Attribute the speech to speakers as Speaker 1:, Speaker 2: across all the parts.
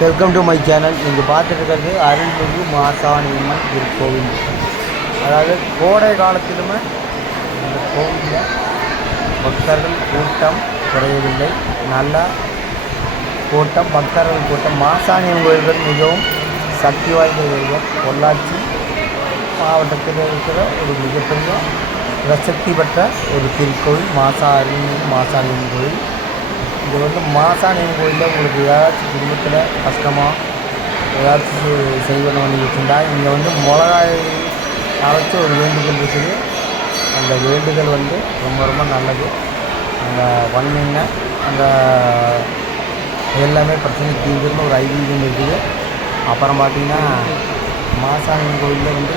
Speaker 1: Welcome to my channel நீங்கள் பார்த்துட்டு அருள்மிகு மாசாணியம்மன் திருக்கோவில். அதாவது கோடை காலத்திலுமே இந்த கோவிலில் பக்தர்கள் கூட்டம் குறையவில்லை. நல்ல கூட்டம் பக்தர்கள் கூட்டம். மாசாணியம் கோயில்கள் மிகவும் சக்தி வாய்ந்த கோயில்கள் பொள்ளாச்சி மாவட்டத்தில் இருக்கிற ஒரு மிகப்பெரிய பிரசக்தி பெற்ற ஒரு திருக்கோவில் மாசா அருள்மிகு மாசாணியம் கோயில். இது வந்து மாசாணியம் கோயிலில் உங்களுக்கு ஏதாச்சும் குடும்பத்தில் கஷ்டமாக ஏதாச்சும் செ- செய்வன பண்ணி வச்சுருந்தா இங்கே வந்து மிளகாய் அரைச்சி ஒரு வேண்டுதல் இருக்குது. அந்த வேண்டுதல் வந்து ரொம்ப ரொம்ப நல்லது. அந்த பண்ணிங்கன்னா அந்த எல்லாமே பிரச்சனை தீர்ந்துன்னு ஒரு ஐதீகம் இருக்குது. அப்புறம் பார்த்திங்கன்னா மாசாணியம்மன் கோயிலில் வந்து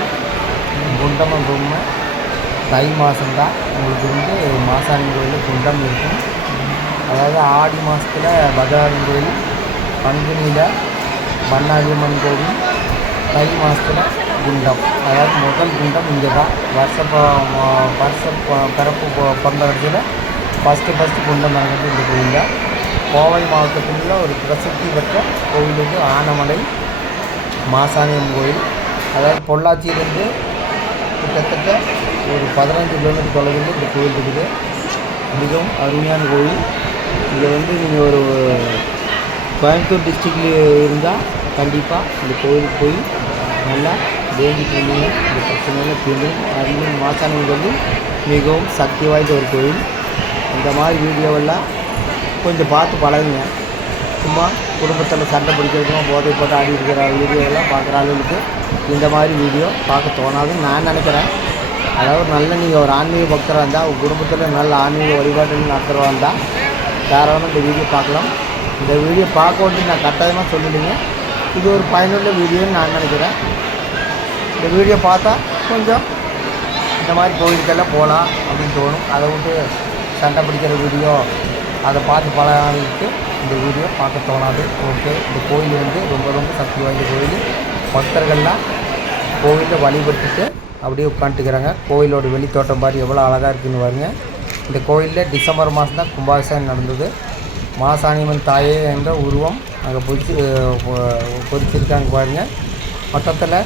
Speaker 1: குண்டமன் பொம்மை தை மாதம்தான் உங்களுக்கு வந்து மாசாணியம்மன் கோயிலில் குண்டம் இருக்கும். அதாவது ஆடி மாதத்தில் பகவான் கோயில் பங்குனியில் பண்ணாரியம்மன் கோவில் தை மாதத்தில் குண்டம். அதாவது முதல் குண்டம் இங்கே தான் வருஷ வருஷ பிறப்பு பிறந்த வருஷத்தில் ஃபஸ்ட்டு ஃபஸ்ட்டு குண்டம் நடந்தது இந்த கோயிலில். கோவை மாவட்டத்தில் உள்ள ஒரு பிரசித்தி பெற்ற கோவில் வந்து ஆனமலை மாசாணியம்மன் கோயில். அதாவது பொள்ளாச்சியிலேருந்து கிட்டத்தட்ட ஒரு பதினஞ்சு கிலோமீட்டர் தொலைவில் இந்த கோயில் இருக்குது. மிகவும் அருமையான கோயில். இங்கே வந்து நீங்கள் ஒரு கோயம்புத்தூர் டிஸ்ட்ரிக்டில் இருந்தால் கண்டிப்பாக இந்த கோயிலுக்கு போய் நல்லா வேண்டிட்டு வந்தீங்க. இந்த பிரச்சனையில் தீர்ந்தும் அதுலேயும் மாசானவங்க வந்து மிகவும் சக்தி வாய்ந்த ஒரு கோயில். இந்த மாதிரி வீடியோவெல்லாம் கொஞ்சம் பார்த்து பழகுங்க. சும்மா குடும்பத்தில் சண்டை பிடிக்கிறதுக்கும் போதை போட்டு ஆடி இருக்கிற வீடியோவெல்லாம் பார்க்குற ஆளுகளுக்கு இந்த மாதிரி வீடியோ பார்க்க தோணாதுன்னு நான் நினைக்கிறேன். அதாவது நல்ல நீங்கள் ஒரு ஆன்மீக பக்தராக இருந்தால் உங்கள் குடும்பத்தில் நல்ல ஆன்மீக வழிபாட்டு நடத்துகிறவா இருந்தால் தாராளமாக இந்த வீடியோ பார்க்கலாம். இந்த வீடியோ பார்க்க வேண்டிய நான் கட்டாயமாக சொல்லிடுங்க. இது ஒரு பயனுள்ள வீடியோன்னு நான் நினைக்கிறேன். இந்த வீடியோ பார்த்தா கொஞ்சம் இந்த மாதிரி கோயிலுக்கெல்லாம் போகலாம் அப்படின்னு தோணும். அதை விட்டு சண்டை பிடிக்கிற வீடியோ அதை பார்த்து பழகிட்டு இந்த வீடியோ பார்க்க தோணாது. ஓகே இந்த கோயில் வந்து ரொம்ப ரொம்ப சக்தி வாய்ந்த கோயில். பக்தர்கள்லாம் கோவிலில் வழிபட்டுட்டு அப்படியே உட்காந்துக்கிறாங்க. கோயிலோட வெளித்தோட்டம் பாரு எவ்வளோ அழகாக இருக்குன்னு பாருங்கள் இந்த கோயிலில் டிசம்பர் மாதம் தான் கும்பாபிஷேகம் நடந்தது. மாசாணியம்மன் தாயே என்ற உருவம் அங்கே பொறிச்சு பொறிச்சிருக்காங்க பாருங்கள் மொத்தத்தில்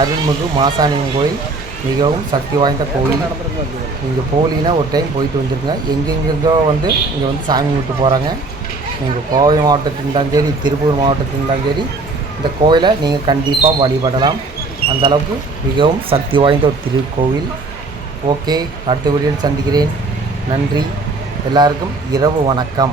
Speaker 1: அருள்மிகு மாசாணியம்மன் கோயில் மிகவும் சக்தி வாய்ந்த கோயில். நீங்கள் போகலின்னா ஒரு டைம் போயிட்டு வந்துருங்க. எங்கெங்கிருந்தோ வந்து இங்கே வந்து சாமி விட்டு போகிறாங்க நீங்கள் கோவை மாவட்டத்தில் இருந்தாலும் சரி திருப்பூர் மாவட்டத்தில் இருந்தாலும் சரி இந்த கோயிலை நீங்கள் கண்டிப்பாக வழிபடலாம். அந்தளவுக்கு மிகவும் சக்தி வாய்ந்த ஒரு திருக்கோவில். ஓகே அடுத்த வீடியோவில் சந்திக்கிறேன். நன்றி. எல்லாருக்கும் இரவு வணக்கம்.